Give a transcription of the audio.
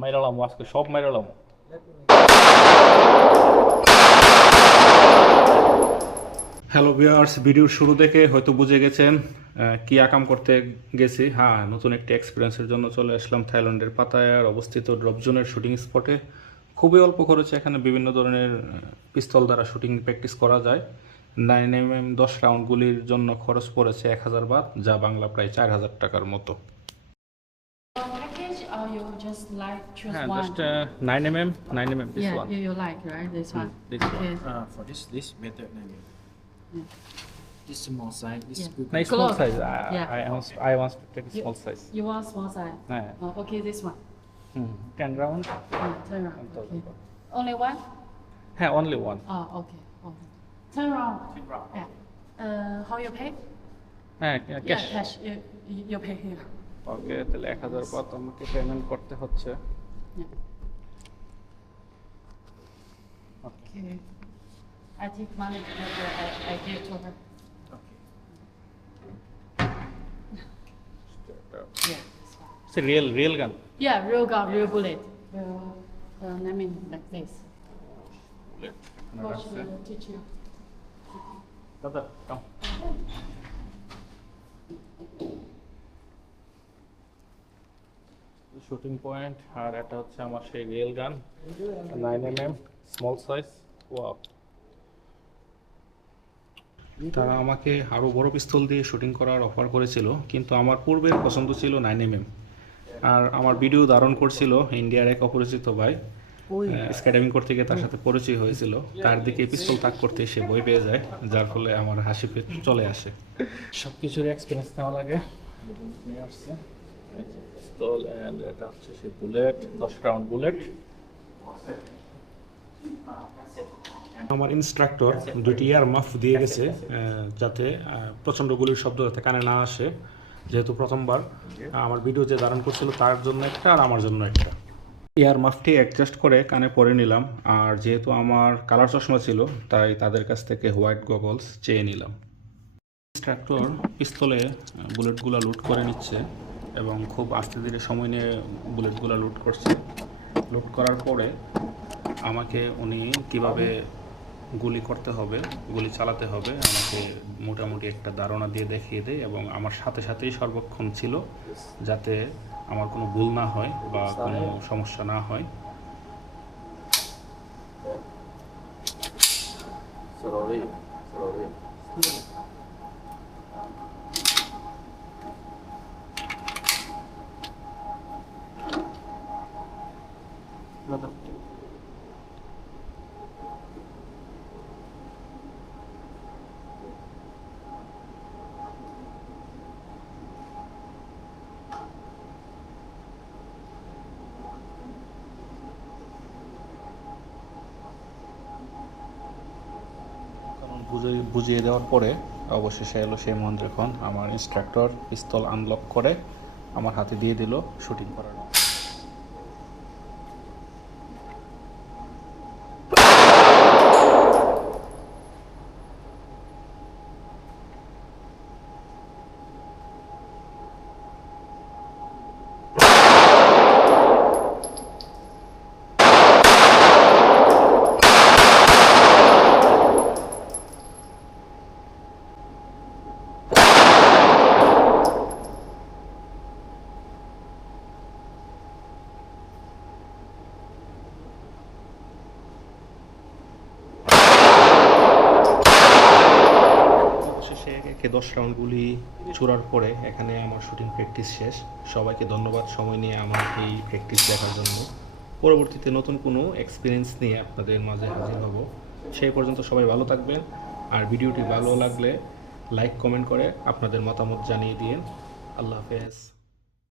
মাইরালাম আজকে সব মাইরালাম। Hello viewers, ভিডিওর শুরু থেকে হয়তো বুঝে গেছেন কি আকাম করতে গেছি। হ্যাঁ, নতুন একটি এক্সপিরিয়েন্সের জন্য চলে আসলাম থাইল্যান্ডের পাতায়ার অবস্থিত ড্রপ জোনের শুটিং স্পটে। খুবই অল্প খরচে এখানে বিভিন্ন ধরনের পিস্তল দ্বারা শুটিং প্র্যাকটিস করা যায়। 9mm 10 রাউন্ড গুলির জন্য খরচ পড়েছে 1000 বাত, যা বাংলা প্রায় 4000 টাকার মতো। Package or you just like choose হ্যাঁ, one? Just 9mm this Yeah, one. you like right this one. This one. Okay. For this better maybe. This small size, this Yeah. good. Nice small Close. size. Yeah. I want to take a small size. You want small size? Yeah. Okay, this one. 10 round. Turn around. 1000 Okay. Only one? হ্যাঁ, only one. Oh, okay. Okay. Turn around. Yeah. How you pay? হ্যাঁ, Yeah, cash. cash. You pay here. ওকে, তাহলে 1000 বাত আমাকে payment করতে হচ্ছে। Yeah. Okay. I take money together. I give to her. Okay. Yeah. This one. It's a real gun. Yeah, real gun, real bullet. I mean like this. Coach will teach you. দাদা, come. Shooting point, আর এটা হচ্ছে আমার সেই real গান 9mm small size. Wow, তারা আমাকে আরও বড় পিস্তল দিয়ে শুটিং করার অফার করেছিল, কিন্তু আমার পূর্বের পছন্দ ছিল 9mm। আর আমার ভিডিও ধারণ করছিল ইন্ডিয়ার এক অপরিচিত ভাই। স্কাইডাইভিং করতে গিয়ে তার সাথে পরিচয় হয়েছিল, তার দিকে পিস্তল তাক করতে সে ভয় পেয়ে যায়, যার ফলে আমার হাসি চলে আসে। সব কিছুর এক্সপিরিয়েন্স নেওয়া লাগে। নিয়ে আসছে পিস্তল, অ্যান্ড এটা হচ্ছে সেই বুলেট, 10 রাউন্ড বুলেট। আমার ইনস্ট্রাক্টর দুটি ইয়ার মাফ দিয়ে গেছে, যাতে প্রচণ্ড গুলির শব্দ যাতে কানে না আসে, যেহেতু প্রথমবার। আমার ভিডিও যে ধারণ করছিল তার জন্য একটা, আর আমার জন্য একটা। ইয়ার মাফটি অ্যাডজাস্ট করে কানে পরে নিলাম, আর যেহেতু আমার কালার চশমা ছিল তাই তাদের কাছ থেকে হোয়াইট গগলস চেয়ে নিলাম। ইনস্ট্রাক্টর পিস্তলে বুলেটগুলো লুট করে নিচ্ছে এবং খুব আস্তে ধীরে সময় নিয়ে বুলেটগুলো লুট করছে। লুট করার পরে আমাকে উনি কিভাবে গুলি করতে হবে, গুলি চালাতে হবে, আমাকে মোটামুটি একটা ধারণা দিয়ে দেখিয়ে দেয়, এবং আমার সাথে সাথেই সর্বক্ষণ ছিল, যাতে আমার কোনো ভুল না হয় বা কোনো সমস্যা না হয়। বুঝিয়ে দেওয়ার পরে অবশেষে এলো সেই মহেন্দ্রক্ষণ। আমার ইনস্ট্রাক্টর পিস্তল আনলক করে আমার হাতে দিয়ে দিল শুটিং করার। একে 10 রাউন্ড গুলি ছোড়ার পরে এখানে আমার শুটিং প্র্যাকটিস শেষ। সবাইকে ধন্যবাদ সময় নিয়ে আমার এই প্র্যাকটিস দেখার জন্য। পরবর্তীতে নতুন কোনো এক্সপিরিয়েন্স নিয়ে আপনাদের মাঝে হাজির হব। সেই পর্যন্ত সবাই ভালো থাকবেন, আর ভিডিওটি ভালো লাগলে লাইক কমেন্ট করে আপনাদের মতামত জানিয়ে দিন। আল্লাহ হাফেজ।